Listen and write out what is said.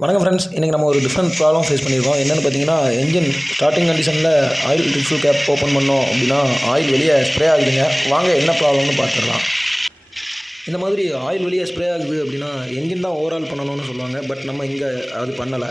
வணக்கம் ஃப்ரெண்ட்ஸ், இன்றைக்கி நம்ம ஒரு டிஃப்ரெண்ட் ப்ராப்ளம் ஃபேஸ் பண்ணியிருக்கோம். என்னென்னு பார்த்தீங்கன்னா, என்ஜின் ஸ்டார்டிங் கண்டிஷனில் ஆயில் ரிஃபில் கேப் ஓப்பன் பண்ணோம் அப்படின்னா ஆயில் வெளியே ஸ்ப்ரே ஆகுதுங்க. வாங்க என்ன ப்ராப்ளம்னு பார்த்துடலாம். இந்த மாதிரி ஆயில் வெளியே ஸ்ப்ரே ஆகுது அப்படின்னா என்ஜின் தான் ஓவரால் பண்ணணும்னு சொல்லுவாங்க. பட் நம்ம இங்கே அது பண்ணலை.